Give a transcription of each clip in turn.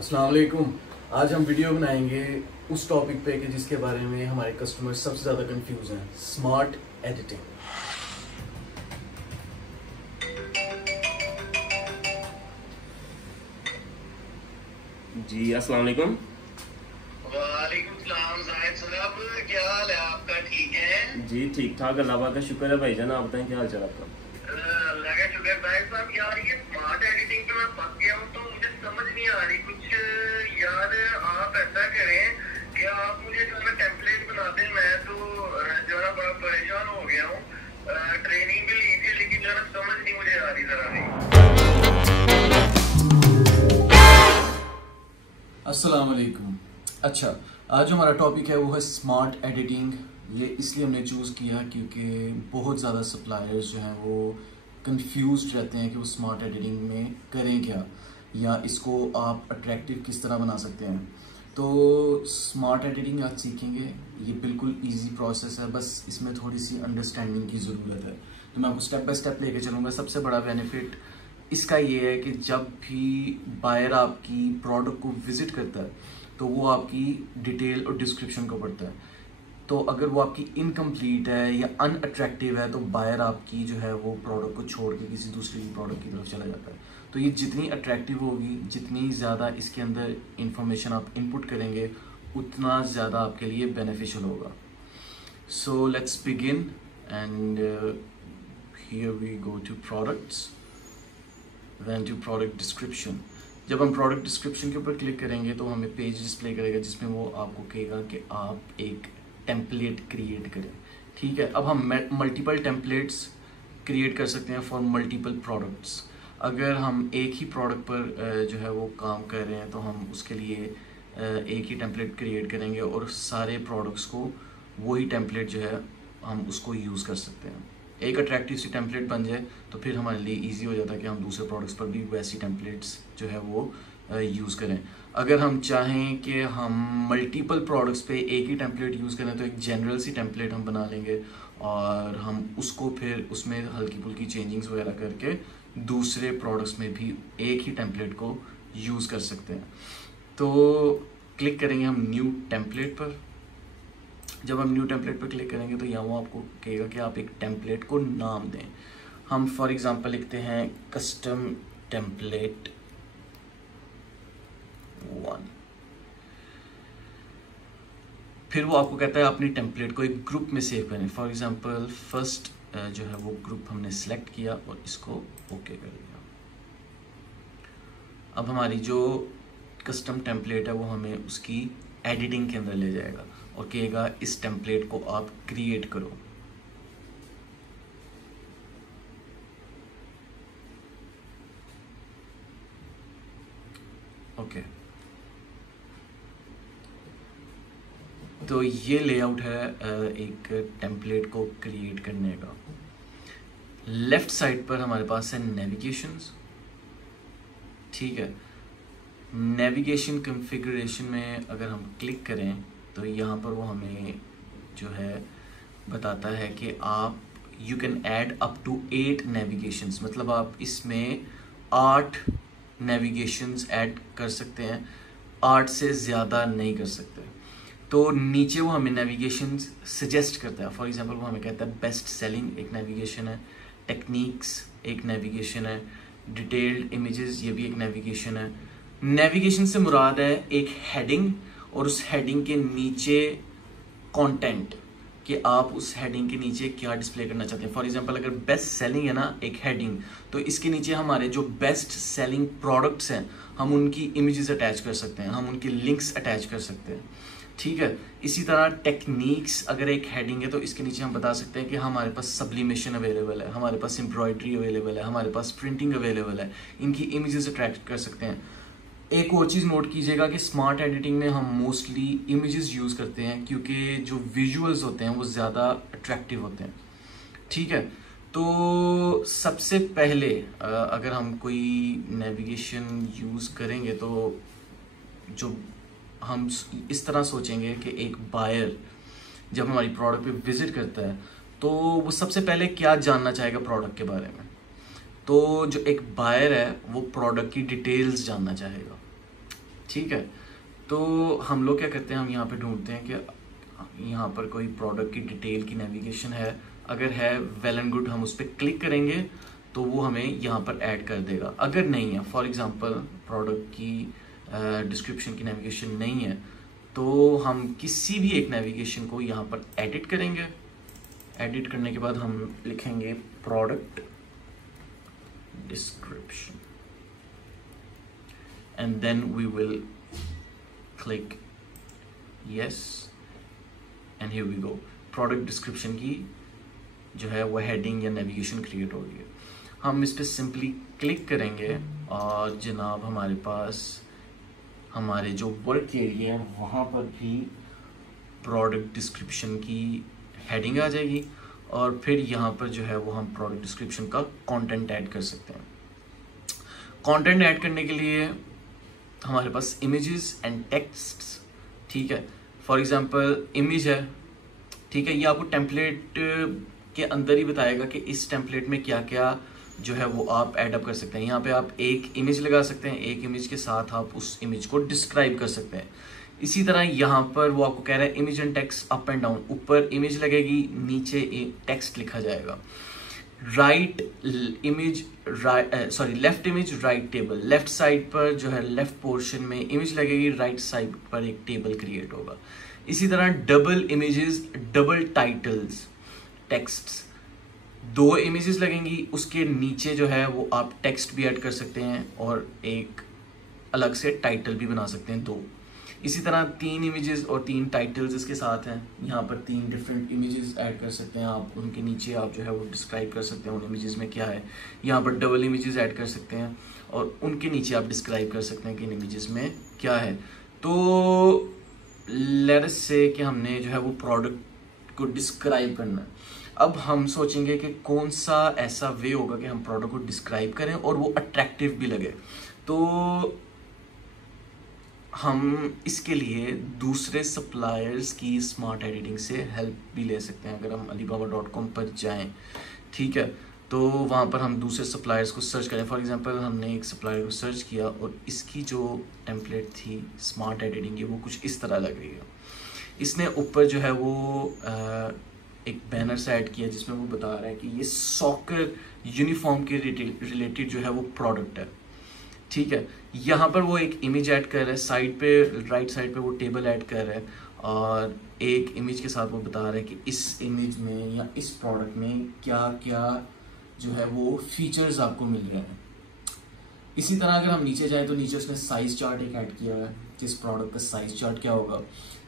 अस्सलाम वालेकुम। आज हम वीडियो बनाएंगे उस टॉपिक पे कि जिसके बारे में हमारे कस्टमर सबसे ज़्यादा कंफ्यूज हैं, स्मार्ट एडिटिंग। जी अस्सलाम वालेकुम। वालेकुम सलाम जाहिद साहब, क्या हाल है आपका? ठीक है जी ठीक ठाक, अल्लाह पाक का शुक्र है भाईजान। आप बताएं क्या हाल चाल आपका? अल्लाह का शुक्र। जाहिद साहब यार ये स्मार्ट एडिटिंग पे मैं फंस गया हूँ, तो मुझे समझ नहीं आ रही कुछ। यार आप ऐसा करें कि आप मुझे जो है टेम्पलेट बना दें। मैं तो जो है बड़ा परेशान हो गया हूँ। ट्रेनिंग भी ली थी लेकिन जरा समझ नहीं मुझे आ रही जरा भी। अस्सलाम वालेकुम। अच्छा, आज जो हमारा टॉपिक है वो है स्मार्ट एडिटिंग। ये इसलिए हमने चूज़ किया क्योंकि बहुत ज़्यादा सप्लायर्स जो हैं वो कंफ्यूज्ड रहते हैं कि वो स्मार्ट एडिटिंग में करें क्या, या इसको आप अट्रैक्टिव किस तरह बना सकते हैं। तो स्मार्ट एडिटिंग आज सीखेंगे। ये बिल्कुल इजी प्रोसेस है, बस इसमें थोड़ी सी अंडरस्टैंडिंग की ज़रूरत है। तो मैं आपको स्टेप बाय स्टेप लेके चलूँगा। सबसे बड़ा बेनिफिट इसका ये है कि जब भी बायर आपकी प्रोडक्ट को विजिट करता है तो वो आपकी डिटेल और डिस्क्रिप्शन को पढ़ता है। तो अगर वो आपकी इनकम्प्लीट है या अनअट्रैक्टिव है तो बायर आपकी जो है वो प्रोडक्ट को छोड़ के किसी दूसरी प्रोडक्ट की तरफ चला जाता है। तो ये जितनी अट्रैक्टिव होगी, जितनी ज़्यादा इसके अंदर इंफॉर्मेशन आप इनपुट करेंगे, उतना ज़्यादा आपके लिए बेनिफिशियल होगा। So let's begin and here we go to products, then to product description. जब हम प्रोडक्ट डिस्क्रिप्शन के ऊपर क्लिक करेंगे तो हमें पेज डिस्प्ले करेगा जिसमें वो आपको कहेगा कि आप एक टेम्पलेट क्रिएट करें। ठीक है, अब हम मल्टीपल टेम्पलेट्स क्रिएट कर सकते हैं फॉर मल्टीपल प्रोडक्ट्स। अगर हम एक ही प्रोडक्ट पर जो है वो काम कर रहे हैं तो हम उसके लिए एक ही टेम्पलेट क्रिएट करेंगे और सारे प्रोडक्ट्स को वही टेम्पलेट जो है हम उसको यूज़ कर सकते हैं। एक अट्रैक्टिव सी टेम्पलेट बन जाए तो फिर हमारे लिए इजी हो जाता है कि हम दूसरे प्रोडक्ट्स पर भी वैसी टेम्पलेट्स जो है वो यूज़ करें। अगर हम चाहें कि हम मल्टीपल प्रोडक्ट्स पे एक ही टेम्पलेट यूज़ करें तो एक जनरल सी टेम्पलेट हम बना लेंगे और हम उसको फिर उसमें हल्की फुल्की चेंजिंग्स वगैरह करके दूसरे प्रोडक्ट्स में भी एक ही टेम्पलेट को यूज़ कर सकते हैं। तो क्लिक करेंगे हम न्यू टेम्पलेट पर। जब हम न्यू टेम्पलेट पर क्लिक करेंगे तो यहाँ वो आपको कहेगा कि आप एक टेम्पलेट को नाम दें। हम फॉर एग्जांपल लिखते हैं कस्टम टेम्पलेट 1। फिर वो आपको कहता है अपनी टेम्पलेट को एक ग्रुप में सेव करें। फॉर एग्जांपल फर्स्ट जो है वो ग्रुप हमने सेलेक्ट किया और इसको ओके कर दिया। अब हमारी जो कस्टम टेम्पलेट है वो हमें उसकी एडिटिंग के अंदर ले जाएगा और कहेगा इस टेम्पलेट को आप क्रिएट करो। ओके, तो ये लेआउट है एक टेम्पलेट को क्रिएट करने का। लेफ्ट साइड पर हमारे पास है नेविगेशंस। ठीक है, नेविगेशन कॉन्फ़िगरेशन में अगर हम क्लिक करें तो यहाँ पर वो हमें जो है बताता है कि आप you can add up to 8 navigations, मतलब आप इसमें 8 नेविगेशंस ऐड कर सकते हैं, 8 से ज़्यादा नहीं कर सकते। तो नीचे वो हमें नेविगेशंस सजेस्ट करता है। फॉर एग्जांपल वो हमें कहता है बेस्ट सेलिंग एक नेविगेशन है, टेक्निक्स एक नेविगेशन है, डिटेल्ड इमेजेस ये भी एक नेविगेशन है। नेविगेशन से मुराद है एक हेडिंग और उस हेडिंग के नीचे कंटेंट, कि आप उस हेडिंग के नीचे क्या डिस्प्ले करना चाहते हैं। फॉर एग्जांपल अगर बेस्ट सेलिंग है ना एक हेडिंग, तो इसके नीचे हमारे जो बेस्ट सेलिंग प्रोडक्ट्स हैं हम उनकी इमेजेस अटैच कर सकते हैं, हम उनकी लिंक्स अटैच कर सकते हैं। ठीक है, इसी तरह टेक्निक्स अगर एक हेडिंग है तो इसके नीचे हम बता सकते हैं कि हमारे पास सब्लिमेशन अवेलेबल है, हमारे पास एम्ब्रॉयडरी अवेलेबल है, हमारे पास प्रिंटिंग अवेलेबल है, इनकी इमेजेस अट्रैक्ट कर सकते हैं। एक और चीज़ नोट कीजिएगा कि स्मार्ट एडिटिंग में हम मोस्टली इमेजेस यूज़ करते हैं क्योंकि जो विजुअल्स होते हैं वो ज़्यादा अट्रैक्टिव होते हैं। ठीक है, तो सबसे पहले अगर हम कोई नेविगेशन यूज़ करेंगे तो जो हम इस तरह सोचेंगे कि एक बायर जब हमारी प्रोडक्ट पे विजिट करता है तो वो सबसे पहले क्या जानना चाहेगा प्रोडक्ट के बारे में। तो जो एक बायर है वो प्रोडक्ट की डिटेल्स जानना चाहेगा। ठीक है, तो हम लोग क्या करते हैं, हम यहाँ पे ढूंढते हैं कि यहाँ पर कोई प्रोडक्ट की डिटेल की नेविगेशन है, अगर है वेल एंड गुड, हम उस पर क्लिक करेंगे तो वो हमें यहाँ पर ऐड कर देगा। अगर नहीं है, फॉर एग्जांपल प्रोडक्ट की डिस्क्रिप्शन की नेविगेशन नहीं है, तो हम किसी भी एक नेविगेशन को यहाँ पर एडिट करेंगे। एडिट करने के बाद हम लिखेंगे product description and then we will click yes and here we go. Product description की जो है वो हेडिंग या नेविगेशन क्रिएट हो गई है। हम इस पर सिंपली क्लिक करेंगे और जनाब हमारे पास हमारे जो वर्क एरिया है वहाँ पर भी प्रोडक्ट डिस्क्रिप्शन की हेडिंग आ जाएगी और फिर यहाँ पर जो है वो हम प्रोडक्ट डिस्क्रिप्शन का कंटेंट ऐड कर सकते हैं। कंटेंट ऐड करने के लिए हमारे पास इमेजेस एंड टेक्स्ट, ठीक है। फॉर एग्जांपल इमेज है, ठीक है, ये आपको टेम्पलेट के अंदर ही बताएगा कि इस टेम्पलेट में क्या क्या जो है वो आप ऐड अप कर सकते हैं। यहाँ पे आप एक इमेज लगा सकते हैं, एक इमेज के साथ आप उस इमेज को डिस्क्राइब कर सकते हैं। इसी तरह यहाँ पर वो आपको कह रहा है image and text up and down, ऊपर इमेज लगेगी, नीचे टेक्स्ट लिखा जाएगा। Right image left image right table, left side पर जो है लेफ्ट पोर्शन में इमेज लगेगी, राइट साइड पर एक टेबल क्रिएट होगा। इसी तरह double images, double titles, texts, दो इमेजेस लगेंगी, उसके नीचे जो है वो आप टेक्स्ट भी ऐड कर सकते हैं और एक अलग से टाइटल भी बना सकते हैं, दो। इसी तरह 3 इमेजेस और 3 टाइटल्स इसके साथ हैं। यहाँ पर 3 डिफरेंट इमेजेस ऐड कर सकते हैं आप, उनके नीचे आप जो है वो डिस्क्राइब कर सकते हैं उन इमेजेस में क्या है। यहाँ पर डबल इमेजेस ऐड कर सकते हैं और उनके नीचे आप डिस्क्राइब कर सकते हैं कि इन इमेजेस में क्या है। तो लेट्स से कि हमने जो है वो प्रोडक्ट को डिस्क्राइब करना है। अब हम सोचेंगे कि कौन सा ऐसा वे होगा कि हम प्रोडक्ट को डिस्क्राइब करें और वो अट्रैक्टिव भी लगे। तो हम इसके लिए दूसरे सप्लायर्स की स्मार्ट एडिटिंग से हेल्प भी ले सकते हैं। अगर हम alibaba.com पर जाएं, ठीक है, तो वहाँ पर हम दूसरे सप्लायर्स को सर्च करें। फॉर एग्जांपल हमने एक सप्लायर को सर्च किया और इसकी जो टेम्पलेट थी स्मार्ट एडिटिंग की वो कुछ इस तरह लग रही है। इसने ऊपर जो है वो एक बैनर से ऐड किया जिसमें वो बता रहा है कि ये सॉकर यूनिफॉर्म के रिलेटेड जो है वो प्रोडक्ट है, ठीक है। यहाँ पर वो एक इमेज ऐड कर रहा है, साइड पे राइट साइड पे वो टेबल ऐड कर रहा है और एक इमेज के साथ वो बता रहा है कि इस इमेज में या इस प्रोडक्ट में क्या क्या जो है वो फीचर्स आपको मिल रहे हैं। इसी तरह अगर हम नीचे जाएं तो नीचे उसने साइज चार्ट एक ऐड किया है कि इस प्रोडक्ट का साइज चार्ट क्या होगा।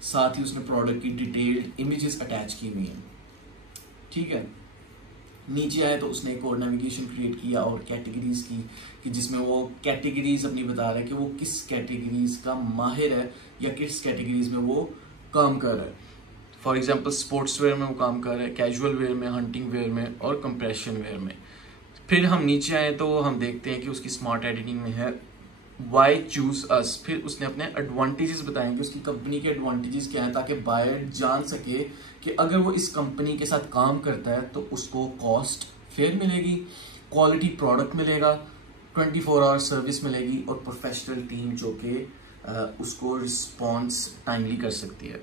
साथ ही उसने प्रोडक्ट की डिटेल्ड इमेजेस अटैच की हुई हैं, ठीक है। नीचे आए तो उसने एक और नेविगेशन क्रिएट किया और कैटेगरीज की कि जिसमें वो कैटेगरीज अपनी बता रहा है कि वो किस कैटेगरीज का माहिर है या किस कैटेगरीज में वो काम कर रहा है। फॉर एग्जांपल स्पोर्ट्स वेयर में वो काम कर रहा है, कैजुअल वेयर में, हंटिंग वेयर में और कंप्रेशन वेयर में। फिर हम नीचे आए तो हम देखते हैं कि उसकी स्मार्ट एडिटिंग में है वाई चूज अस। फिर उसने अपने एडवांटेजेस बताए कि उसकी कंपनी के एडवांटेजेस क्या हैं ताकि बायर जान सके कि अगर वो इस कंपनी के साथ काम करता है तो उसको कॉस्ट फेयर मिलेगी, क्वालिटी प्रोडक्ट मिलेगा, 24 आवर सर्विस मिलेगी और प्रोफेशनल टीम जो कि उसको रिस्पॉन्स टाइमली कर सकती है,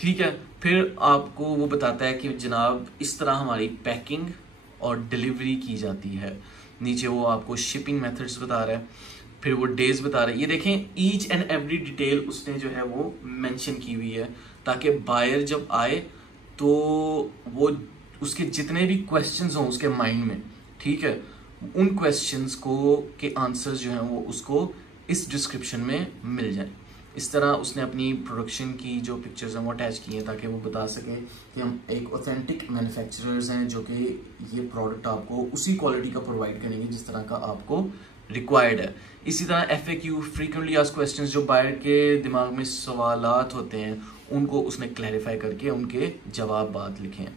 ठीक है। फिर आपको वो बताता है कि जनाब इस तरह हमारी पैकिंग और डिलीवरी की जाती है। नीचे वो आपको शिपिंग मेथड्स बता रहा है, फिर वो डेज बता रहा है। ये देखें ईच एंड एवरी डिटेल उसने जो है वो मेंशन की हुई है ताकि बायर जब आए तो वो उसके जितने भी क्वेश्चंस हों उसके माइंड में, ठीक है, उन क्वेश्चंस को के आंसर्स जो हैं वो उसको इस डिस्क्रिप्शन में मिल जाए। इस तरह उसने अपनी प्रोडक्शन की जो पिक्चर्स हैं वो अटैच की हैं ताकि वो बता सके कि हम एक ऑथेंटिक मैन्युफैक्चरर्स हैं जो कि ये प्रोडक्ट आपको उसी क्वालिटी का प्रोवाइड करेंगे जिस तरह का आपको रिक्वायर्ड है। इसी तरह FAQ फ्रीक्वेंटली आस्क्ड क्वेश्चंस जो बायर के दिमाग में सवालात होते हैं उनको उसने क्लैरिफाई करके उनके जवाब बाद लिखे हैं,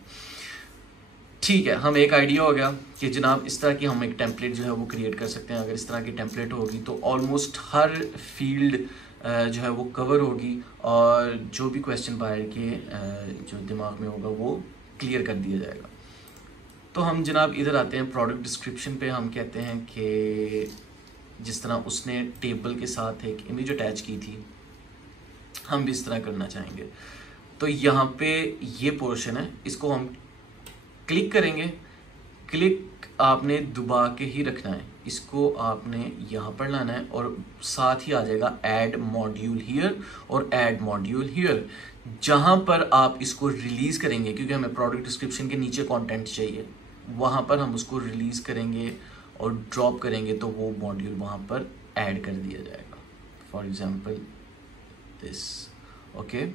ठीक है। हम एक आइडिया हो गया कि जनाब इस तरह की हम एक टेम्पलेट जो है वो क्रिएट कर सकते हैं। अगर इस तरह की टेम्पलेट होगी तो ऑलमोस्ट हर फील्ड जो है वो कवर होगी और जो भी क्वेश्चन बायर के जो दिमाग में होगा वो क्लियर कर दिया जाएगा। तो हम जनाब इधर आते हैं प्रोडक्ट डिस्क्रिप्शन पे। हम कहते हैं कि जिस तरह उसने टेबल के साथ एक इमेज अटैच की थी, हम भी इस तरह करना चाहेंगे। तो यहाँ पे ये पोर्शन है, इसको हम क्लिक करेंगे। क्लिक आपने दबा के ही रखना है, इसको आपने यहाँ पर लाना है और साथ ही आ जाएगा ऐड मॉड्यूल हियर और ऐड मॉड्यूल हियर। जहाँ पर आप इसको रिलीज करेंगे, क्योंकि हमें प्रोडक्ट डिस्क्रिप्शन के नीचे कंटेंट चाहिए, वहाँ पर हम उसको रिलीज करेंगे और ड्रॉप करेंगे तो वो मॉड्यूल वहाँ पर ऐड कर दिया जाएगा। For example this. ओके,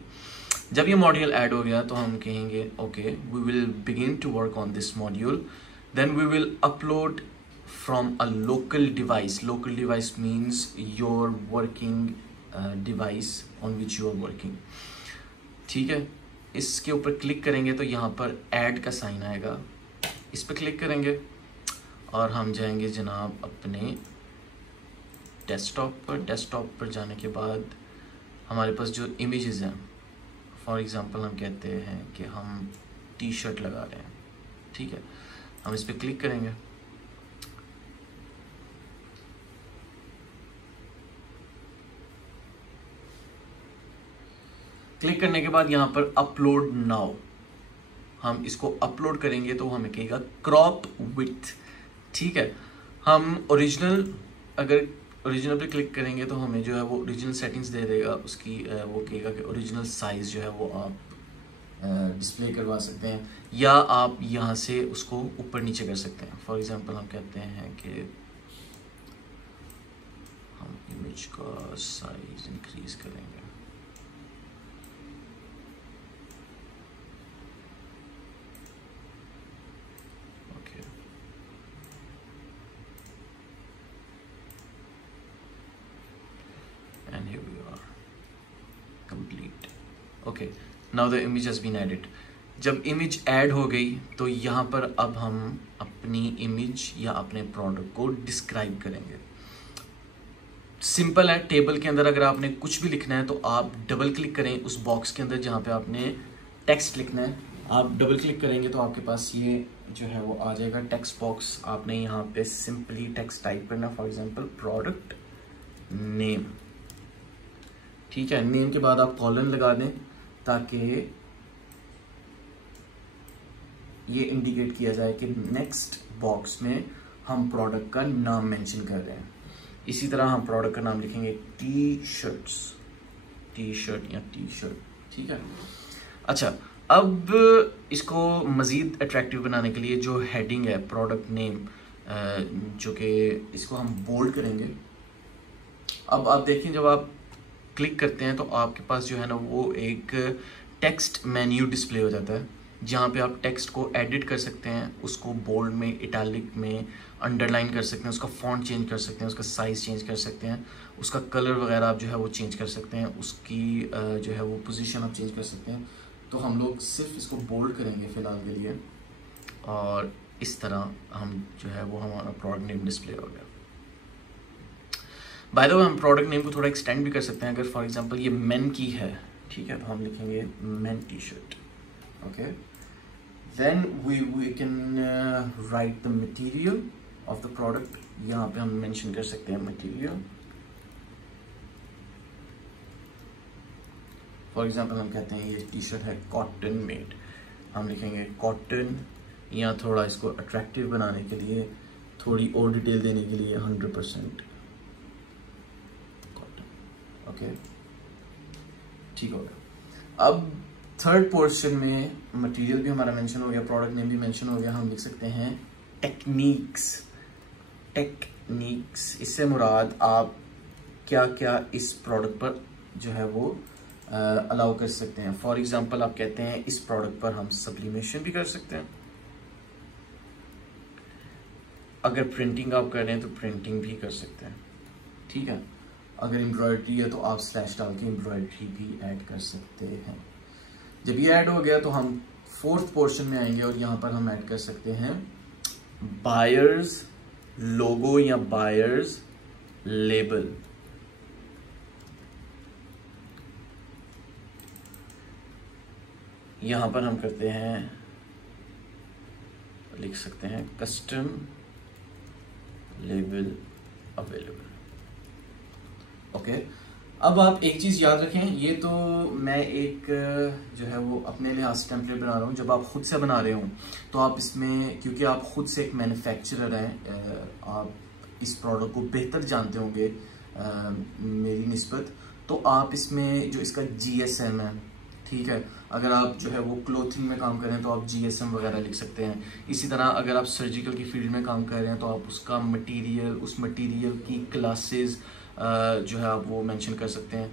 जब ये मॉड्यूल ऐड हो गया तो हम कहेंगे okay, we will begin to work on this module, then we will upload from a local device. Local device means your working device on which you are working. ठीक है, इसके ऊपर क्लिक करेंगे तो यहाँ पर ऐड का साइन आएगा, इस पर क्लिक करेंगे और हम जाएंगे जनाब अपने डेस्कटॉप पर। डेस्कटॉप पर जाने के बाद हमारे पास जो इमेजेस हैं, फॉर एग्जांपल हम कहते हैं कि हम टी शर्ट लगा रहे हैं, ठीक है, हम इस पर क्लिक करेंगे। क्लिक करने के बाद यहाँ पर अपलोड नाउ, हम इसको अपलोड करेंगे तो हमें कहेगा क्रॉप विड्थ। ठीक है, हम ओरिजिनल, अगर ओरिजिनल पे क्लिक करेंगे तो हमें जो है वो ओरिजिनल सेटिंग्स दे देगा उसकी। वो कहेगा कि ओरिजिनल साइज जो है वो आप डिस्प्ले करवा सकते हैं, या आप यहाँ से उसको ऊपर नीचे कर सकते हैं। फॉर एग्जांपल हम कहते हैं कि हम इमेज का साइज इंक्रीज करेंगे। Okay, now the image has been added. जब इमेज ऐड हो गई तो यहाँ पर अब हम अपनी इमेज या अपने प्रोडक्ट को डिस्क्राइब करेंगे। सिंपल है, टेबल के अंदर अगर आपने कुछ भी लिखना है तो आप डबल क्लिक करें उस बॉक्स के अंदर जहाँ पे आपने टेक्स्ट लिखना है। आप डबल क्लिक करेंगे तो आपके पास ये जो है वो आ जाएगा टेक्स्ट बॉक्स। आपने यहाँ पे सिंपली टेक्स्ट टाइप करना, फॉर एग्जाम्पल प्रोडक्ट नेम। ठीक है, नेम के बाद आप कॉलन लगा दें ताकि ये इंडिकेट किया जाए कि नेक्स्ट बॉक्स में हम प्रोडक्ट का नाम मेंशन कर रहे हैं। इसी तरह हम प्रोडक्ट का नाम लिखेंगे टी शर्ट्स, टी शर्ट या टी शर्ट। ठीक है, अच्छा, अब इसको मज़ीद अट्रैक्टिव बनाने के लिए जो हेडिंग है प्रोडक्ट नेम, जो कि इसको हम बोल्ड करेंगे। अब आप देखें, जब आप क्लिक करते हैं तो आपके पास जो है ना वो एक टेक्स्ट मेन्यू डिस्प्ले हो जाता है, जहाँ पे आप टेक्स्ट को एडिट कर सकते हैं, उसको बोल्ड में, इटैलिक में, अंडरलाइन कर सकते हैं, उसका फॉन्ट चेंज कर सकते हैं, उसका साइज़ चेंज कर सकते हैं, उसका कलर वगैरह आप जो है वो चेंज कर सकते हैं, उसकी जो है वो पोजीशन आप चेंज कर सकते हैं। तो हम लोग सिर्फ इसको बोल्ड करेंगे फ़िलहाल के लिए, और इस तरह हम जो है वो हमारा प्रोडक्ट नेम डिस्प्ले हो गया। बाय द वे, हम प्रोडक्ट नेम को थोड़ा एक्सटेंड भी कर सकते हैं। अगर फॉर एग्जांपल ये मेन की है, ठीक है, तो हम लिखेंगे men T shirt. Okay, then we can write the material of the product. यहाँ पे हम मेंशन कर सकते हैं मटेरियल। फॉर एग्जांपल हम कहते हैं ये टी शर्ट है कॉटन मेड, हम लिखेंगे कॉटन। या थोड़ा इसको अट्रैक्टिव बनाने के लिए, थोड़ी और डिटेल देने के लिए 100% ओके, ठीक हो गया। अब थर्ड पोर्शन में मटेरियल भी हमारा मेंशन हो गया, प्रोडक्ट नेम भी मेंशन हो गया। हम लिख सकते हैं टेक्निक्स। टेक्निक्स, इससे मुराद आप क्या क्या इस प्रोडक्ट पर जो है वो अलाउ कर सकते हैं। फॉर एग्जांपल आप कहते हैं इस प्रोडक्ट पर हम सब्लिमेशन भी कर सकते हैं। अगर प्रिंटिंग आप कर रहे हैं तो प्रिंटिंग भी कर सकते हैं। ठीक है, अगर एम्ब्रॉयडरी है तो आप स्लैश डाल के एम्ब्रॉयडरी भी ऐड कर सकते हैं। जब ये ऐड हो गया तो हम फोर्थ पोर्शन में आएंगे और यहाँ पर हम ऐड कर सकते हैं बायर्स लोगो या बायर्स लेबल। यहाँ पर हम करते हैं, लिख सकते हैं कस्टम लेबल अवेलेबल। ओके, अब आप एक चीज़ याद रखें, ये तो मैं एक जो है वो अपने लिहाज से टेम्पलेट बना रहा हूँ। जब आप खुद से बना रहे हो तो आप इसमें, क्योंकि आप खुद से एक मैन्युफैक्चरर हैं, आप इस प्रोडक्ट को बेहतर जानते होंगे मेरी निस्बत, तो आप इसमें जो इसका GSM है, ठीक है, अगर आप जो है वो क्लोथिंग में काम कर रहे हैं तो आप GSM वगैरह लिख सकते हैं। इसी तरह अगर आप सर्जिकल की फील्ड में काम कर रहे हैं तो आप उसका मटेरियल, उस मटेरियल की क्लासेस जो है आप वो मेंशन कर सकते हैं।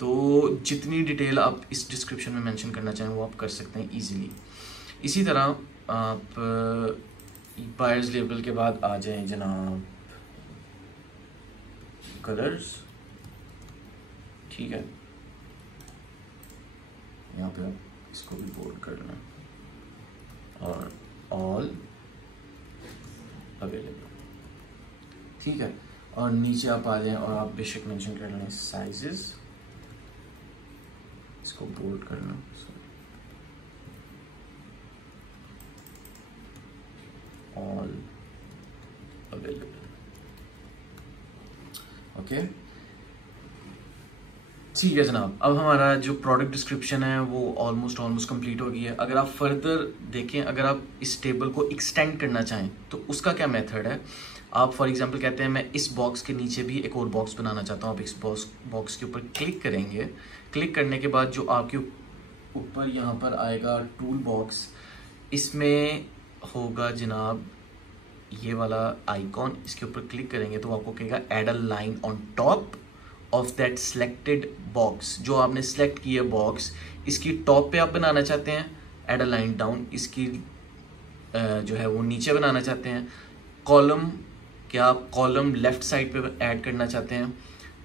तो जितनी डिटेल आप इस डिस्क्रिप्शन में मेंशन करना चाहें वो आप कर सकते हैं इजीली। इसी तरह आप बायर्स लेबल के बाद आ जाएं जनाब कलर्स, ठीक है, यहाँ पे आप इसको भी बोल्ड कर लेना और ऑल अवेलेबल, ठीक है, और नीचे आप आ जाएं और आप बेशक मेंशन कर लें साइजेस, इसको बोल्ड करना, ऑल अवेलेबल, ओके, ठीक है जनाब। अब हमारा जो प्रोडक्ट डिस्क्रिप्शन है वो ऑलमोस्ट कंप्लीट हो गई है। अगर आप फर्दर देखें, अगर आप इस टेबल को एक्सटेंड करना चाहें तो उसका क्या मेथड है, आप फॉर एग्जांपल कहते हैं मैं इस बॉक्स के नीचे भी एक और बॉक्स बनाना चाहता हूँ। आप इस बॉक्स के ऊपर क्लिक करेंगे, क्लिक करने के बाद जो आपके ऊपर यहाँ पर आएगा टूल बॉक्स, इसमें होगा जनाब ये वाला आइकॉन, इसके ऊपर क्लिक करेंगे तो आपको कहेगा add a line on top of that selected box. जो आपने सेलेक्ट की है बॉक्स, इसकी टॉप पे आप बनाना चाहते हैं ऐड अ लाइन डाउन, इसकी जो है वो नीचे बनाना चाहते हैं। कॉलम, क्या आप कॉलम लेफ्ट साइड पे ऐड करना चाहते हैं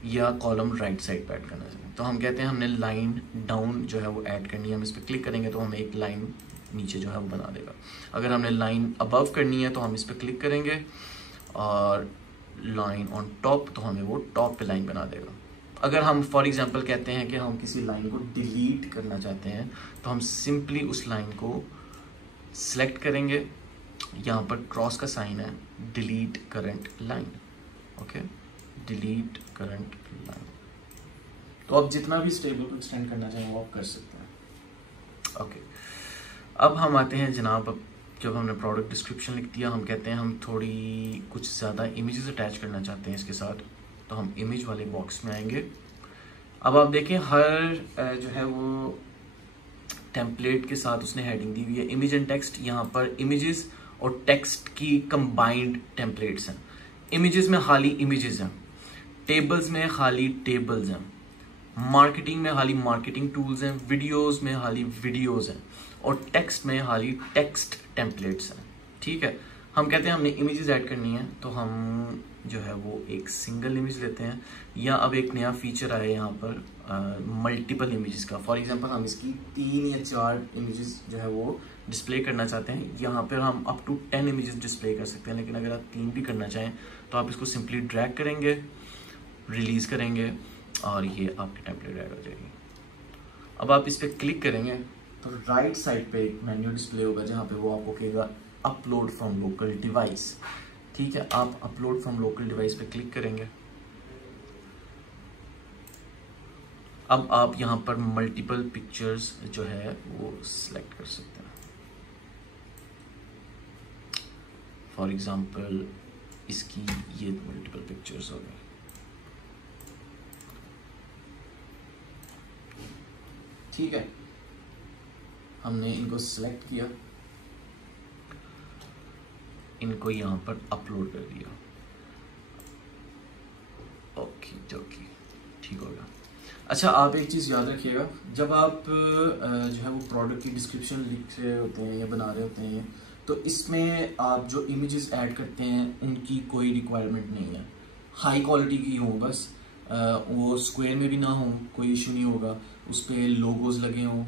या कॉलम राइट साइड पे ऐड करना चाहते हैं, तो हम कहते हैं हमने लाइन डाउन जो है वो ऐड करनी है। हम इस पर क्लिक करेंगे तो हमें एक लाइन नीचे जो है वो बना देगा। अगर हमने लाइन अबव करनी है तो हम इस पर क्लिक करेंगे और लाइन ऑन टॉप, तो हमें वो टॉप पे लाइन बना देगा। अगर हम फॉर एग्जांपल कहते हैं कि हम किसी लाइन को डिलीट करना चाहते हैं तो हम सिंपली उस लाइन को सिलेक्ट करेंगे, यहाँ पर क्रॉस का साइन है, delete current line, okay, delete current line. तो आप जितना भी इस टेबल को एक्सटेंड करना चाहें वो आप कर सकते हैं, ओके। अब हम आते हैं जनाब, अब जब हमने प्रोडक्ट डिस्क्रिप्शन लिख दिया, हम कहते हैं हम थोड़ी कुछ ज़्यादा इमेजेस अटैच करना चाहते हैं इसके साथ, तो हम इमेज वाले बॉक्स में आएंगे। अब आप देखें हर जो है वो टेम्पलेट के साथ उसने हेडिंग दी हुई है इमेज एंड टेक्स्ट। यहाँ पर इमेजेस और टेक्स्ट की कंबाइंड टेम्पलेट्स हैं। इमेजेस में खाली इमेजेस हैं, टेबल्स में खाली टेबल्स हैं, मार्केटिंग में खाली मार्केटिंग टूल्स हैं, वीडियोस में खाली वीडियोस हैं और टेक्स्ट में खाली टेक्स्ट टेम्पलेट्स हैं, ठीक है। हम कहते हैं हमने इमेजेस ऐड करनी है तो हम जो है वो एक सिंगल इमेज लेते हैं, या अब एक नया फीचर आया है यहाँ पर मल्टीपल इमेजेस का। फॉर एग्जांपल हम इसकी 3 या 4 इमेजेस जो है वो डिस्प्ले करना चाहते हैं। यहाँ पर हम अप टू 10 इमेजेस डिस्प्ले कर सकते हैं, लेकिन अगर आप 3 भी करना चाहें तो आप इसको सिंपली ड्रैग करेंगे, रिलीज़ करेंगे और ये आपकी टेम्पलेट ऐड हो जाएगी। अब आप इस पर क्लिक करेंगे तो राइट साइड पे एक मेन्यू डिस्प्ले होगा जहाँ पे वो आपको कहेगा अपलोड फ्रॉम लोकल डिवाइस, ठीक है। आप अपलोड फ्रॉम लोकल डिवाइस पे क्लिक करेंगे। अब आप यहाँ पर मल्टीपल पिक्चर्स जो है वो सिलेक्ट कर सकते हैं। फॉर एग्जांपल इसकी ये मल्टीपल पिक्चर्स हो गए, ठीक है। हमने इनको सिलेक्ट किया, इनको यहाँ पर अपलोड कर दिया, ओके ओके, ठीक होगा। अच्छा, आप एक चीज़ याद रखिएगा, जब आप जो है वो प्रोडक्ट की डिस्क्रिप्शन लिख रहे होते हैं या बना रहे होते हैं तो इसमें आप जो इमेजेस ऐड करते हैं उनकी कोई रिक्वायरमेंट नहीं है। हाई क्वालिटी की हो बस, वो स्क्वायर में भी ना हो, कोई इशू नहीं होगा। उस पर लोगोज लगे हों,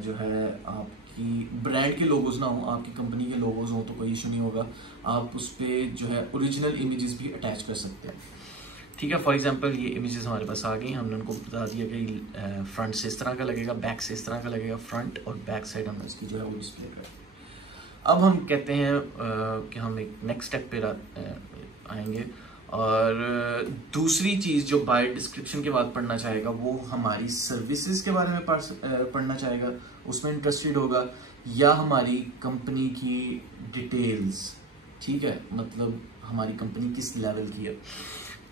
जो है आपकी ब्रांड के लोगोज ना हो, आपकी कंपनी के लोगोज हों तो कोई इशू नहीं होगा। आप उस पर जो है ओरिजिनल इमेजेस भी अटैच कर सकते हैं, ठीक है। फॉर एग्जांपल ये इमेजेस हमारे पास आ गई, हमने उनको बता दिया कि फ्रंट से इस तरह का लगेगा, बैक से इस तरह का लगेगा। फ्रंट और बैक साइड हमने इसकी जो है वो डिस्प्ले कर। अब हम कहते हैं कि हम एक नेक्स्ट स्टेप पे आएंगे और दूसरी चीज़ जो बाय डिस्क्रिप्शन के बाद पढ़ना चाहेगा वो हमारी सर्विसेज के बारे में पढ़ना चाहेगा, उसमें इंटरेस्टेड होगा, या हमारी कंपनी की डिटेल्स, ठीक है, मतलब हमारी कंपनी किस लेवल की है।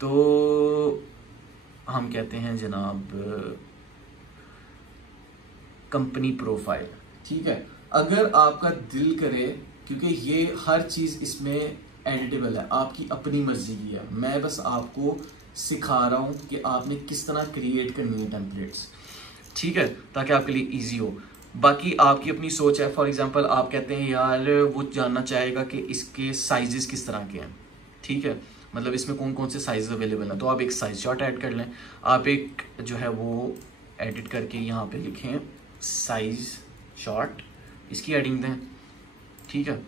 तो हम कहते हैं जनाब कंपनी प्रोफाइल, ठीक है। अगर आपका दिल करे, क्योंकि ये हर चीज़ इसमें एडिटेबल है, आपकी अपनी मर्जी की है, मैं बस आपको सिखा रहा हूँ कि आपने किस तरह क्रिएट करनी है टेम्पलेट्स, ठीक है, ताकि आपके लिए इजी हो। बाकी आपकी अपनी सोच है। फॉर एग्जांपल आप कहते हैं यार वो जानना चाहेगा कि इसके साइजेस किस तरह के हैं, ठीक है, मतलब इसमें कौन कौन से साइज अवेलेबल हैं, तो आप एक साइज चार्ट ऐड कर लें। आप एक जो है वो एडिट करके यहाँ पे लिखें साइज चार्ट, इसकी हेडिंग दें, ठीक है।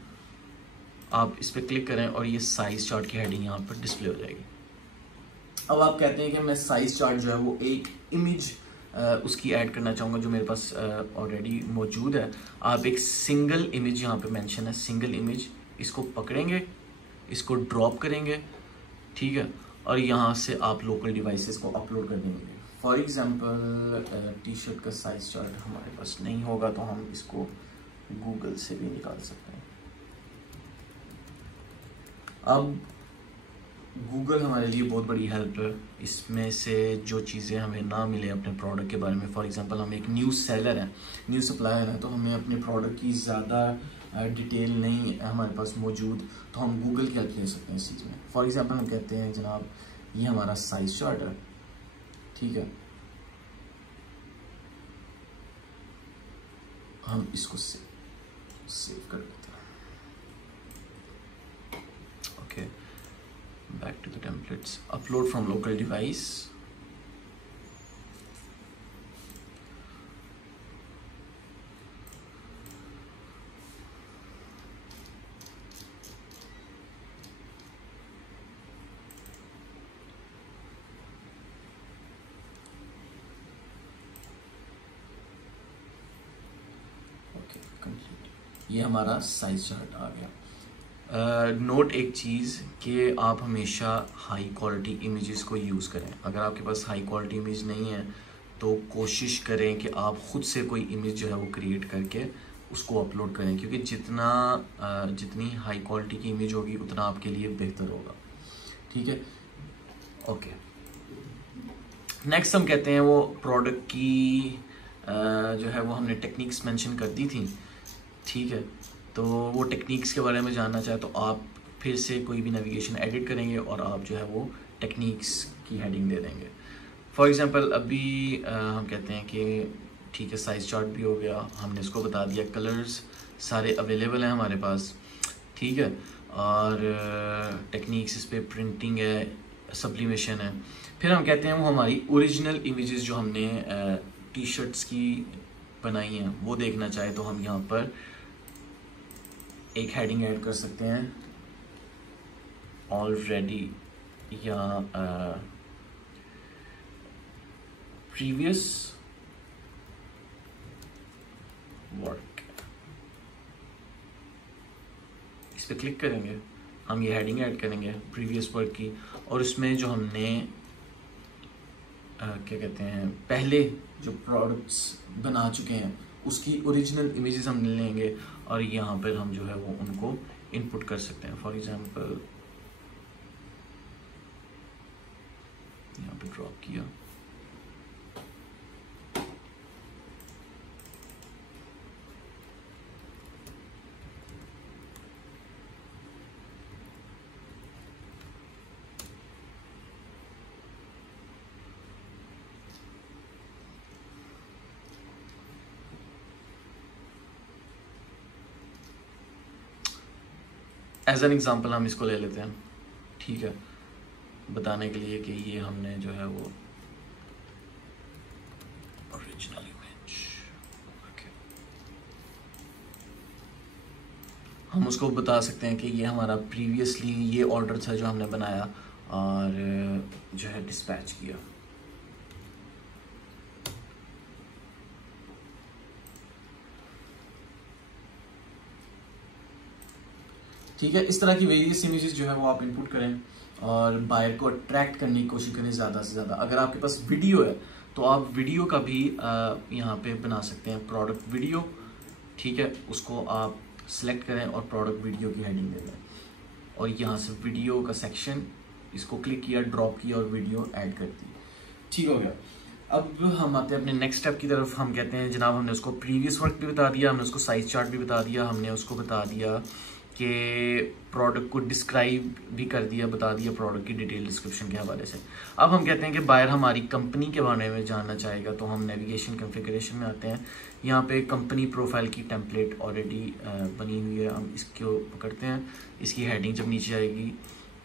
आप इस पर क्लिक करें और ये साइज चार्ट की हेडिंग यहाँ पर डिस्प्ले हो जाएगी। अब आप कहते हैं कि मैं साइज चार्ट जो है वो एक इमेज उसकी ऐड करना चाहूँगा जो मेरे पास ऑलरेडी मौजूद है। आप एक सिंगल इमेज, यहाँ पे मेंशन है सिंगल इमेज, इसको पकड़ेंगे, इसको ड्रॉप करेंगे, ठीक है, और यहाँ से आप लोकल डिवाइसेस को अपलोड कर देंगे। फॉर एग्जांपल टी शर्ट का साइज चार्ट हमारे पास नहीं होगा तो हम इसको गूगल से भी निकाल सकते हैं। अब गूगल हमारे लिए बहुत बड़ी हेल्प है, इसमें से जो चीज़ें हमें ना मिले अपने प्रोडक्ट के बारे में, फॉर एग्जांपल हम एक न्यू सेलर हैं, न्यू सप्लायर हैं, तो हमें अपने प्रोडक्ट की ज़्यादा डिटेल नहीं हमारे पास मौजूद, तो हम गूगल की हेल्प ले सकते हैं इस चीज़ में। फॉर एग्जांपल हम कहते हैं जनाब ये हमारा साइज चार्ट है, ठीक है, हम इसको सेव कर देते हैं। Okay, back to the templates, upload from local device, okay, complete। ये हमारा साइज चार्ट आ गया। नोट एक चीज़ कि आप हमेशा हाई क्वालिटी इमेजेस को यूज़ करें। अगर आपके पास हाई क्वालिटी इमेज नहीं है तो कोशिश करें कि आप ख़ुद से कोई इमेज जो है वो क्रिएट करके उसको अपलोड करें, क्योंकि जितनी हाई क्वालिटी की इमेज होगी उतना आपके लिए बेहतर होगा, ठीक है। ओके, नेक्स्ट हम कहते हैं वो प्रोडक्ट की जो है वो हमने टेक्निक्स मेंशन कर दी थी, ठीक है। तो वो टेक्निक्स के बारे में जानना चाहे तो आप फिर से कोई भी नेविगेशन एडिट करेंगे और आप जो है वो टेक्निक्स की हेडिंग दे देंगे। फॉर एग्जांपल अभी हम कहते हैं कि ठीक है साइज चार्ट भी हो गया, हमने इसको बता दिया, कलर्स सारे अवेलेबल हैं हमारे पास, ठीक है, और टेक्निक्स इस पर प्रिंटिंग है, सब्लिमेशन है। फिर हम कहते हैं वो हमारी ओरिजिनल इमेजेस जो हमने टी शर्ट्स की बनाई हैं वो देखना चाहे तो हम यहाँ पर एक हेडिंग ऐड कर सकते हैं ऑलरेडी या प्रीवियस वर्क, इस पर क्लिक करेंगे, हम ये हेडिंग ऐड करेंगे प्रीवियस वर्क की, और उसमें जो हमने क्या कहते हैं पहले जो प्रोडक्ट्स बना चुके हैं उसकी ओरिजिनल इमेजेस हम लेंगे और यहाँ पर हम जो है वो उनको इनपुट कर सकते हैं। फॉर एग्जांपल यहाँ पे ड्रॉप किया, एज एन एग्जाम्पल हम इसको ले लेते हैं, ठीक है, बताने के लिए कि ये हमने जो है वो ओरिजिनल इमेज, हम उसको बता सकते हैं कि ये हमारा प्रीवियसली ये ऑर्डर था जो हमने बनाया और जो है डिस्पैच किया। ठीक है, इस तरह की वेरियस इमेजेस जो है वो आप इनपुट करें और बायर को अट्रैक्ट करने की कोशिश करें ज़्यादा से ज़्यादा। अगर आपके पास वीडियो है तो आप वीडियो का भी यहाँ पे बना सकते हैं, प्रोडक्ट वीडियो, ठीक है। उसको आप सिलेक्ट करें और प्रोडक्ट वीडियो की हेडिंग दे दें और यहाँ से वीडियो का सेक्शन, इसको क्लिक किया, ड्रॉप किया और वीडियो ऐड कर दी, ठीक हो गया। अब हम आते हैं अपने नेक्स्ट स्टेप की तरफ। हम कहते हैं जनाब हमने उसको प्रीवियस वर्क भी बता दिया, हमने उसको साइज चार्ट भी बता दिया, हमने उसको बता दिया कि प्रोडक्ट को डिस्क्राइब भी कर दिया, बता दिया प्रोडक्ट की डिटेल डिस्क्रिप्शन के हवाले से। अब हम कहते हैं कि बायर हमारी कंपनी के बारे में जानना चाहेगा, तो हम नेविगेशन कॉन्फ़िगरेशन में आते हैं। यहाँ पे कंपनी प्रोफाइल की टेम्पलेट ऑलरेडी बनी हुई है, हम इसको पकड़ते हैं। इसकी हेडिंग जब नीचे आएगी,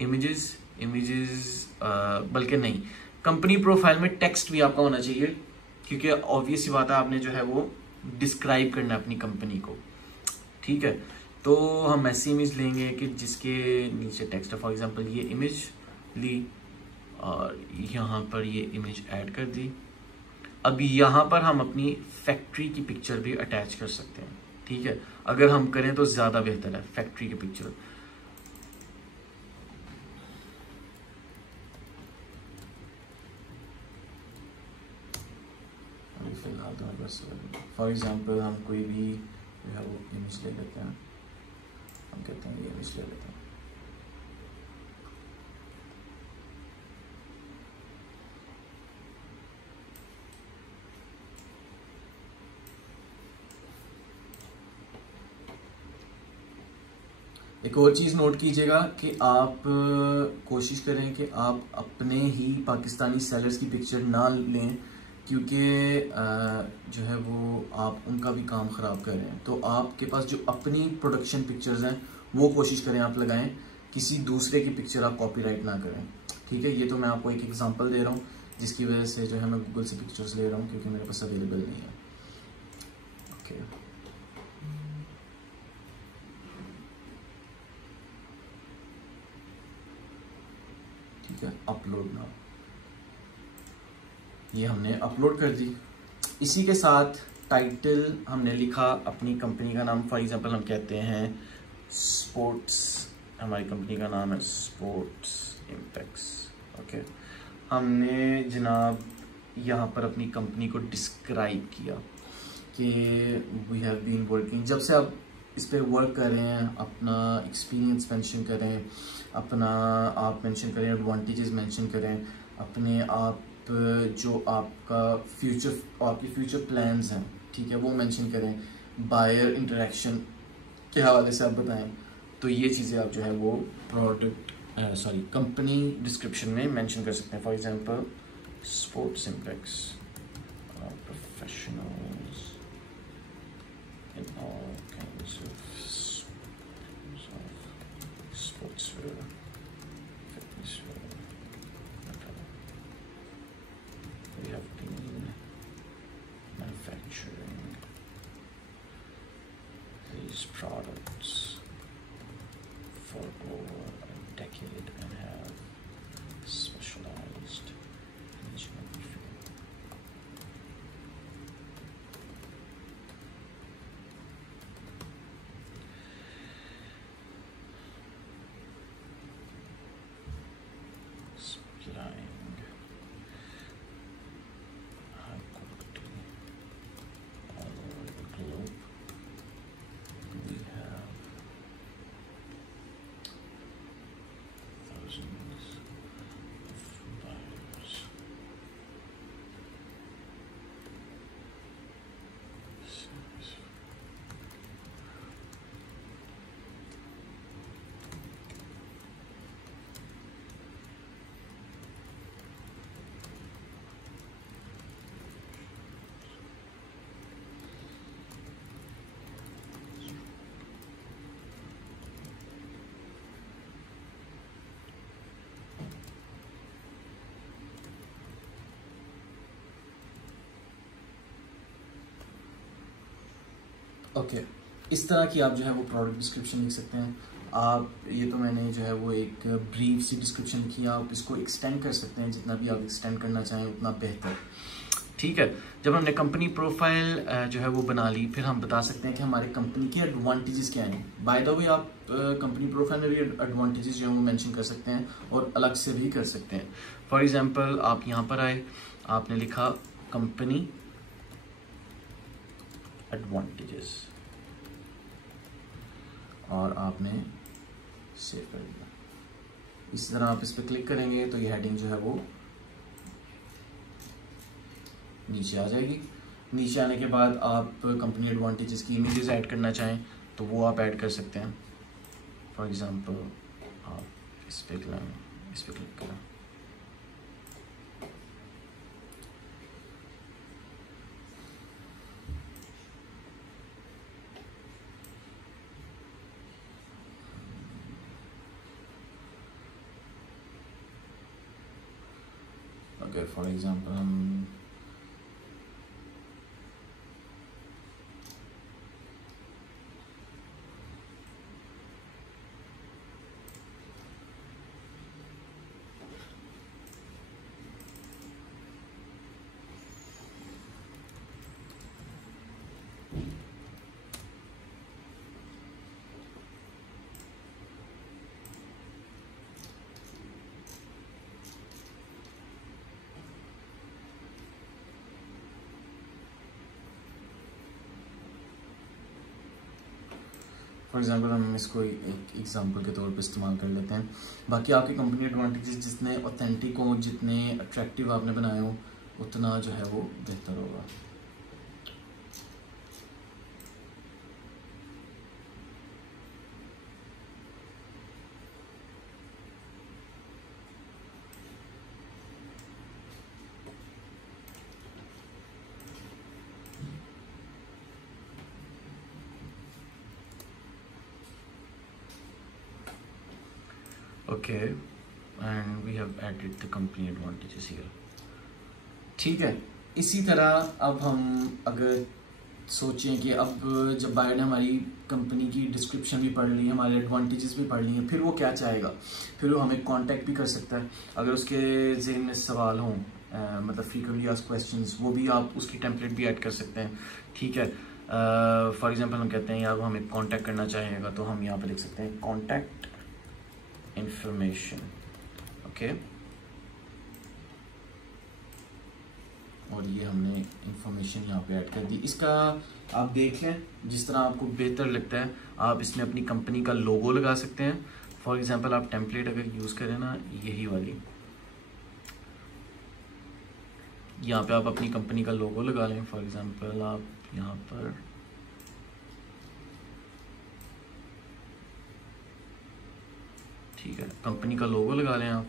इमेजेस बल्कि नहीं, कंपनी प्रोफाइल में टेक्स्ट भी आपका होना चाहिए, क्योंकि ऑब्वियस सी बात है आपने जो है वो डिस्क्राइब करना है अपनी कंपनी को, ठीक है। तो हम ऐसी इमेज लेंगे कि जिसके नीचे टेक्स्ट है। फॉर एग्जांपल ये इमेज ली और यहाँ पर ये इमेज ऐड कर दी। अब यहाँ पर हम अपनी फैक्ट्री की पिक्चर भी अटैच कर सकते हैं, ठीक है। अगर हम करें तो ज़्यादा बेहतर है फैक्ट्री की पिक्चर। फिलहाल तो बस फॉर एग्जांपल हम कोई भी जो है वो इमेज ले लेते हैं, हम कहते हैं ये इमेज ले लेते हैं। एक और चीज़ नोट कीजिएगा कि आप कोशिश करें कि आप अपने ही पाकिस्तानी सेलर्स की पिक्चर ना लें, क्योंकि जो है वो आप उनका भी काम ख़राब कर रहे हैं। तो आपके पास जो अपनी प्रोडक्शन पिक्चर्स हैं वो कोशिश करें आप लगाएं, किसी दूसरे की पिक्चर आप कॉपीराइट ना करें, ठीक है। ये तो मैं आपको एक एग्जांपल दे रहा हूँ जिसकी वजह से जो है मैं गूगल से पिक्चर्स ले रहा हूँ, क्योंकि मेरे पास अवेलेबल नहीं है। ओके, ठीक है, अपलोड ना, ये हमने अपलोड कर दी। इसी के साथ टाइटल हमने लिखा अपनी कंपनी का नाम। फॉर एग्जांपल हम कहते हैं स्पोर्ट्स, हमारी कंपनी का नाम है स्पोर्ट्स इम्पैक्ट्स, ओके। हमने जनाब यहाँ पर अपनी कंपनी को डिस्क्राइब किया कि वी हैव बीन वर्किंग। जब से आप इस पर वर्क कर रहे हैं, अपना एक्सपीरियंस मेंशन करें, अपना आप मेंशन करें, एडवांटेजेस मेंशन करें, अपने आप जो आपका आपकी फ्यूचर प्लान्स हैं, ठीक है, वो मेंशन करें, बायर इंटरेक्शन के हवाले से आप बताएं। तो ये चीज़ें आप जो है वो कंपनी डिस्क्रिप्शन में मेंशन कर सकते हैं। For example sports impacts, professionals in all kinds of sportswear, fitnesswear, whatever. We have been manufacturing these products for over a decade and have specialized in geography. Supplying high quality all over the globe. We have thousands of buyers. Okay, इस तरह की आप जो है वो product description लिख सकते हैं आप। ये तो मैंने जो है वो एक ब्रीफ सी डिस्क्रिप्शन लिखी है, आप इसको एक्सटेंड कर सकते हैं, जितना भी आप एक्सटेंड करना चाहें उतना बेहतर, ठीक। ठीक है। जब हमने कंपनी प्रोफाइल जो है वो बना ली, फिर हम बता सकते हैं कि हमारी कंपनी के एडवांटेजेस क्या हैं। बाय द वे आप कंपनी प्रोफाइल में भी एडवांटेजेस जो है वो मेंशन कर सकते हैं और अलग से भी कर सकते हैं। फॉर एग्जांपल आप यहाँ पर आए, आपने लिखा कंपनी एडवांटेजेस और आपने सेव कर दिया। इसी तरह आप इस पर क्लिक करेंगे तो ये हेडिंग जो है वो नीचे आ जाएगी। नीचे आने के बाद आप कंपनी एडवांटेजेस की इमेजेस ऐड करना चाहें तो वो आप ऐड कर सकते हैं। फॉर एग्जांपल आप इस पर क्लिक करें, अगर फॉर एग्जांपल हम फॉर एग्जांपल हम इसको एक एग्जांपल के तौर पे इस्तेमाल कर लेते हैं। बाकी आपकी कंपनी एडवांटेजेस जितने ऑथेंटिक हों, जितने अट्रैक्टिव आपने बनाए हों, उतना जो है वो बेहतर होगा। Okay, and we have added the company advantages here. ठीक है, इसी तरह अब हम अगर सोचें कि अब जब बायर ने हमारी कंपनी की डिस्क्रिप्शन भी पढ़ ली, हमारे एडवांटेजेस भी पढ़ लिए, फिर वो क्या चाहेगा? फिर वो हमें कांटेक्ट भी कर सकता है। अगर उसके ज़हन में सवाल हों, मतलब फ्रीक्वेंटली आस्क्ड क्वेश्चंस, वो भी आप उसकी टेम्पलेट भी ऐड कर सकते हैं। ठीक है, फॉर एग्जांपल हम कहते हैं यार वो हमें कांटेक्ट करना चाहेगा, तो हम यहाँ पर लिख सकते हैं कांटेक्ट इंफॉर्मेशन। ओके, और ये हमने इंफॉर्मेशन यहाँ पे ऐड कर दी। इसका आप देख लें जिस तरह आपको बेहतर लगता है। आप इसमें अपनी कंपनी का लोगो लगा सकते हैं। फॉर एग्जांपल आप टेम्पलेट अगर यूज़ करें ना, यही वाली, यहाँ पे आप अपनी कंपनी का लोगो लगा लें। फॉर एग्जांपल आप यहाँ पर ठीक है, कंपनी का लोगो लगा लें आप।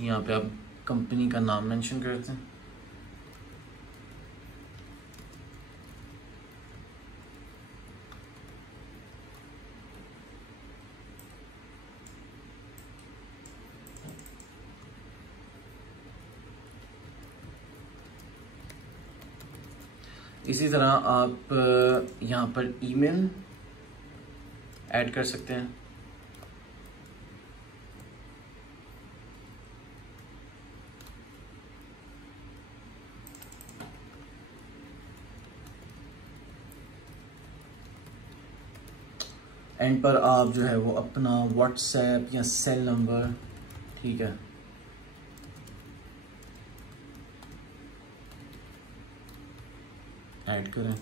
यहाँ पे आप कंपनी का नाम मेंशन करते हैं। इसी तरह आप यहाँ पर ईमेल ऐड कर सकते हैं। एंड पर आप जो है वो अपना व्हाट्सएप या सेल नंबर, ठीक है, ऐड करें।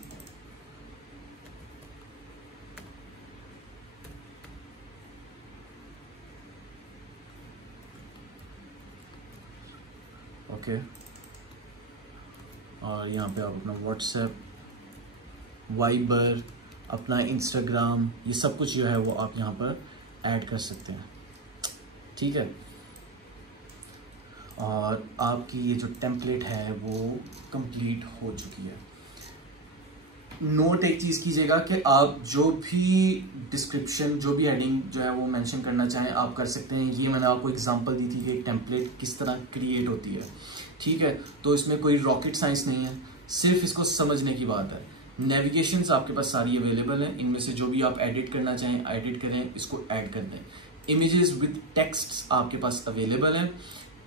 ओके, और यहाँ पे आप अपना व्हाट्सएप, वाइबर, अपना इंस्टाग्राम, ये सब कुछ जो है वो आप यहाँ पर ऐड कर सकते हैं। ठीक है, और आपकी ये जो टेम्पलेट है वो कंप्लीट हो चुकी है। नोट एक चीज़ कीजिएगा कि आप जो भी डिस्क्रिप्शन, जो भी हेडिंग जो है वो मेंशन करना चाहें आप कर सकते हैं। ये मैंने आपको एग्जांपल दी थी कि एक टेम्पलेट किस तरह क्रिएट होती है। ठीक है, तो इसमें कोई रॉकेट साइंस नहीं है, सिर्फ इसको समझने की बात है। नेविगेशंस आपके पास सारी अवेलेबल हैं, इनमें से जो भी आप एडिट करना चाहें एडिट करें, इसको ऐड कर दें। इमेजेस विद टेक्स्ट आपके पास अवेलेबल है।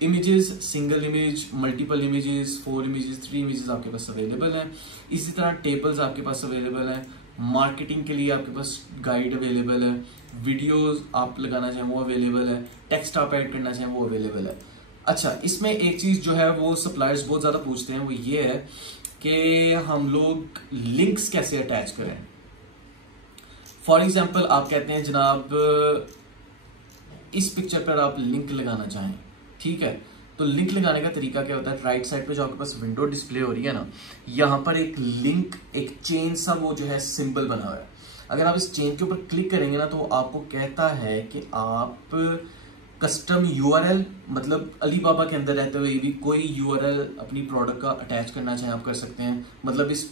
Images, single image, multiple images, 4 images, 3 images आपके पास अवेलेबल है। इसी तरह टेबल्स आपके पास अवेलेबल है। मार्केटिंग के लिए आपके पास गाइड अवेलेबल है। वीडियोस आप लगाना चाहें वो अवेलेबल है। टेक्स्ट आप ऐड करना चाहें वो अवेलेबल है। अच्छा, इसमें एक चीज जो है वो सप्लायर्स बहुत ज्यादा पूछते हैं, वो ये है कि हम लोग लिंक्स कैसे अटैच करें। फॉर एग्जाम्पल आप कहते हैं जनाब इस पिक्चर पर आप लिंक लगाना चाहें, ठीक है, तो लिंक लगाने का तरीका क्या होता है, राइट साइड पे जो आपके पास विंडो डिस्प्ले हो रही है ना, यहाँ पर एक लिंक, एक चेन सा वो जो है सिंबल बना हुआ है। अगर आप इस चेन के ऊपर क्लिक करेंगे ना तो आपको कहता है कि आप कस्टम यूआरएल, मतलब अलीबाबा के अंदर रहते हुए भी कोई यूआरएल अपनी प्रोडक्ट का अटैच करना चाहें आप कर सकते हैं। मतलब इस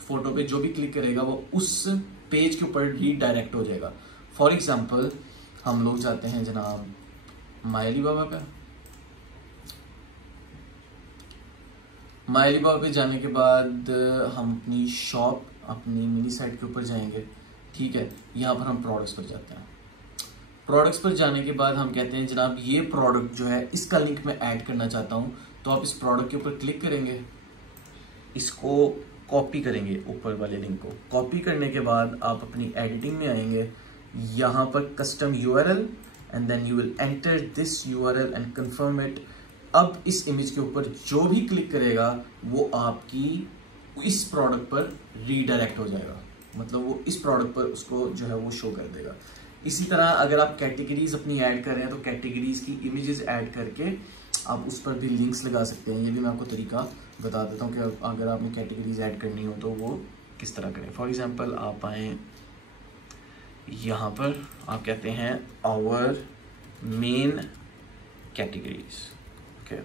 फोटो पे जो भी क्लिक करेगा वो उस पेज के ऊपर रीडायरेक्ट हो जाएगा। फॉर एग्जाम्पल हम लोग जाते हैं जनाब माय अलीबाबा पे। माय अलीबाबा पे जाने के बाद हम अपनी शॉप, अपनी मिनी साइट के ऊपर जाएंगे, ठीक है। यहाँ पर हम प्रोडक्ट्स पर जाते हैं। प्रोडक्ट्स पर जाने के बाद हम कहते हैं जनाब ये प्रोडक्ट जो है इसका लिंक मैं ऐड करना चाहता हूँ, तो आप इस प्रोडक्ट के ऊपर क्लिक करेंगे, इसको कॉपी करेंगे, ऊपर वाले लिंक को कॉपी करने के बाद आप अपनी एडिटिंग में आएंगे, यहाँ पर custom URL and then you will enter this URL and confirm it. अब इस इमेज के ऊपर जो भी क्लिक करेगा वो आपकी इस प्रोडक्ट पर रीडायरेक्ट हो जाएगा, मतलब वो इस प्रोडक्ट पर उसको जो है वो शो कर देगा। इसी तरह अगर आप कैटेगरीज अपनी ऐड कर रहे हैं तो कैटेगरीज की इमेजेस ऐड करके आप उस पर भी लिंक्स लगा सकते हैं। ये भी मैं आपको तरीका बता देता हूँ कि अगर आपने कैटेगरीज ऐड करनी हो तो वो किस तरह करें। फॉर एग्जांपल आप आए यहाँ पर, आप कहते हैं our main categories, okay,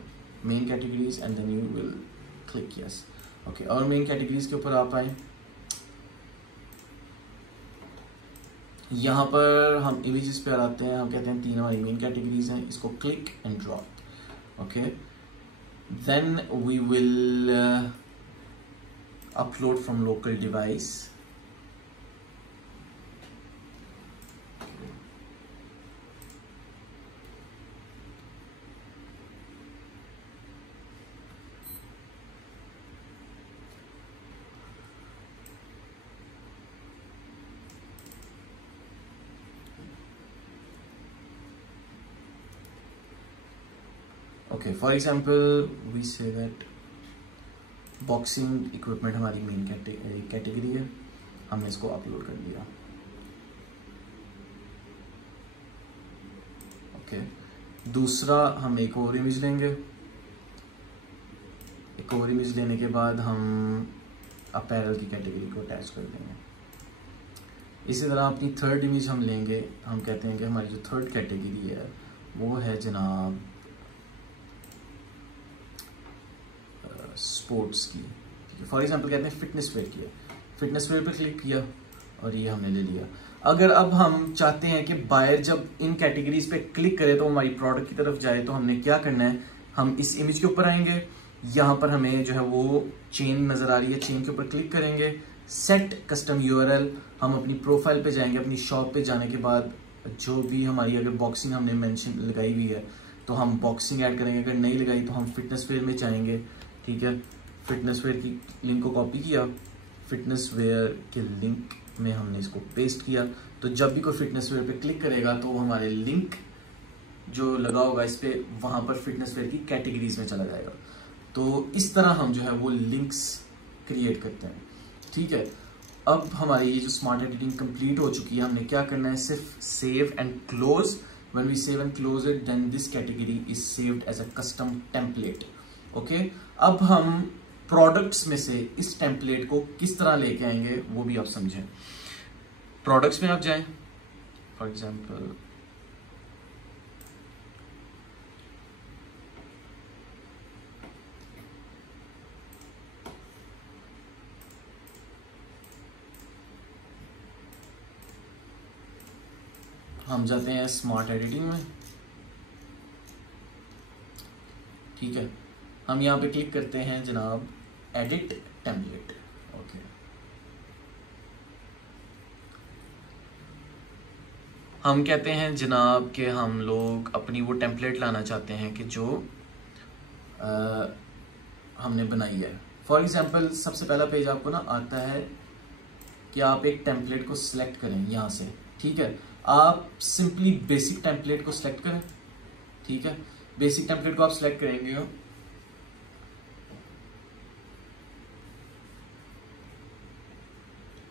main categories and then you will click yes, okay. और मेन कैटेगरीज के ऊपर आप आए, यहाँ पर हम इमेजेस पे आते हैं, हम कहते हैं 3 हमारी मेन कैटेगरीज हैं, इसको click and drop, okay. Then we will upload from local device, okay. For example we say that boxing equipment हमारी मेन कैटेगरी है, हमने इसको अपलोड कर दिया, ओके। दूसरा हम एक और इमेज लेंगे, एक और इमेज लेने के बाद हम अपैरल की कैटेगरी को अटैच कर देंगे। इसी तरह अपनी थर्ड इमेज हम लेंगे, हम कहते हैं कि हमारी जो थर्ड कैटेगरी है वो है जनाब स्पोर्ट्स की, ठीक है। फॉर एग्जांपल कहते हैं फिटनेस वेयर की है, फिटनेस वेयर पे क्लिक किया और ये हमने ले लिया। अगर अब हम चाहते हैं कि बायर जब इन कैटेगरीज पे क्लिक करे तो हमारी प्रोडक्ट की तरफ जाए, तो हमने क्या करना है, हम इस इमेज के ऊपर आएंगे, यहाँ पर हमें जो है वो चेन नजर आ रही है, चेन के ऊपर क्लिक करेंगे, सेट कस्टम यूआरएल, हम अपनी प्रोफाइल पे जाएंगे, अपनी शॉप पे जाने के बाद जो भी हमारी अगर बॉक्सिंग हमने मेंशन लगाई हुई है तो हम बॉक्सिंग ऐड करेंगे, अगर नहीं लगाई तो हम फिटनेस वेयर में जाएंगे, ठीक है। फिटनेस वेयर की लिंक को कॉपी किया, फिटनेस वेयर के लिंक में हमने इसको पेस्ट किया, तो जब भी कोई फिटनेस वेयर पे क्लिक करेगा तो हमारे लिंक जो लगा होगा इस पे वहां पर फिटनेस वेयर की कैटेगरीज में चला जाएगा। तो इस तरह हम जो है वो लिंक्स क्रिएट करते हैं, ठीक है। अब हमारी ये जो स्मार्ट एडिटिंग कंप्लीट हो चुकी है, हमने क्या करना है, सिर्फ save and close. When we save and close it then this category is saved as a custom template, okay. अब हम प्रोडक्ट्स में से इस टेम्पलेट को किस तरह लेके आएंगे वो भी आप समझें। प्रोडक्ट्स में आप जाएं, फॉर एग्जांपल हम जाते हैं स्मार्ट एडिटिंग में, ठीक है। हम यहाँ पे क्लिक करते हैं जनाब एडिट टेम्पलेट, ओके। हम कहते हैं जनाब कि हम लोग अपनी वो टेम्पलेट लाना चाहते हैं कि जो हमने बनाई है। फॉर एग्जांपल सबसे पहला पेज आपको ना आता है कि आप एक टेम्पलेट को सिलेक्ट करें यहाँ से, ठीक है। आप सिंपली बेसिक टेम्पलेट को सिलेक्ट करें, ठीक है। बेसिक टेम्पलेट को आप सिलेक्ट करेंगे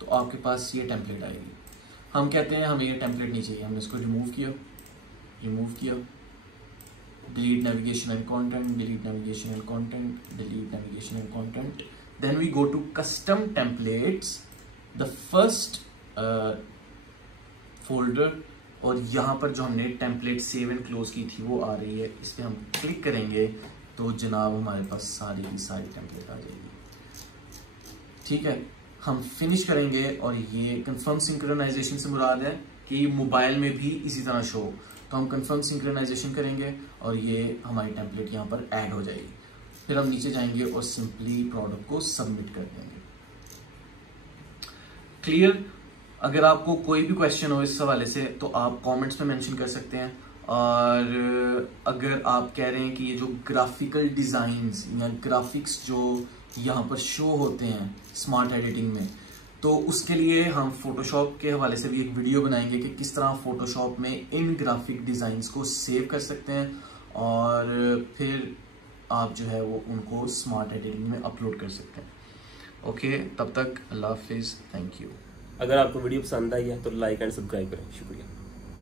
तो आपके पास ये टेम्पलेट आएगी। हम कहते हैं हमें ये टेम्पलेट नहीं चाहिए, हमने इसको रिमूव किया, delete navigation and content, delete navigation and content, delete navigation and content. Then we go to custom templates, the first folder, और यहाँ पर जो हमने टेम्पलेट सेव एंड क्लोज की थी वो आ रही है। इस पर हम क्लिक करेंगे तो जनाब हमारे पास सारी की सारी टेम्पलेट आ जाएगी, ठीक है। हम फिनिश करेंगे और ये कंफर्म सिंक्रोनाइजेशन से मुराद है कि मोबाइल में भी इसी तरह शो, तो हम कंफर्म सिंक्रोनाइजेशन करेंगे और ये हमारी टेम्पलेट यहाँ पर ऐड हो जाएगी। फिर हम नीचे जाएंगे और सिंपली प्रोडक्ट को सबमिट कर देंगे। क्लियर? अगर आपको कोई भी क्वेश्चन हो इस हवाले से तो आप कमेंट्स में मेंशन कर सकते हैं। और अगर आप कह रहे हैं कि ये जो ग्राफिकल डिज़ाइंस या ग्राफिक्स जो यहाँ पर शो होते हैं स्मार्ट एडिटिंग में, तो उसके लिए हम फोटोशॉप के हवाले से भी एक वीडियो बनाएंगे कि किस तरह फोटोशॉप में इन ग्राफिक डिज़ाइंस को सेव कर सकते हैं और फिर आप जो है वो उनको स्मार्ट एडिटिंग में अपलोड कर सकते हैं। ओके, तब तक अल्लाह हाफिज़, थैंक यू। अगर आपको वीडियो पसंद आई है तो लाइक एंड सब्सक्राइब करें। शुक्रिया।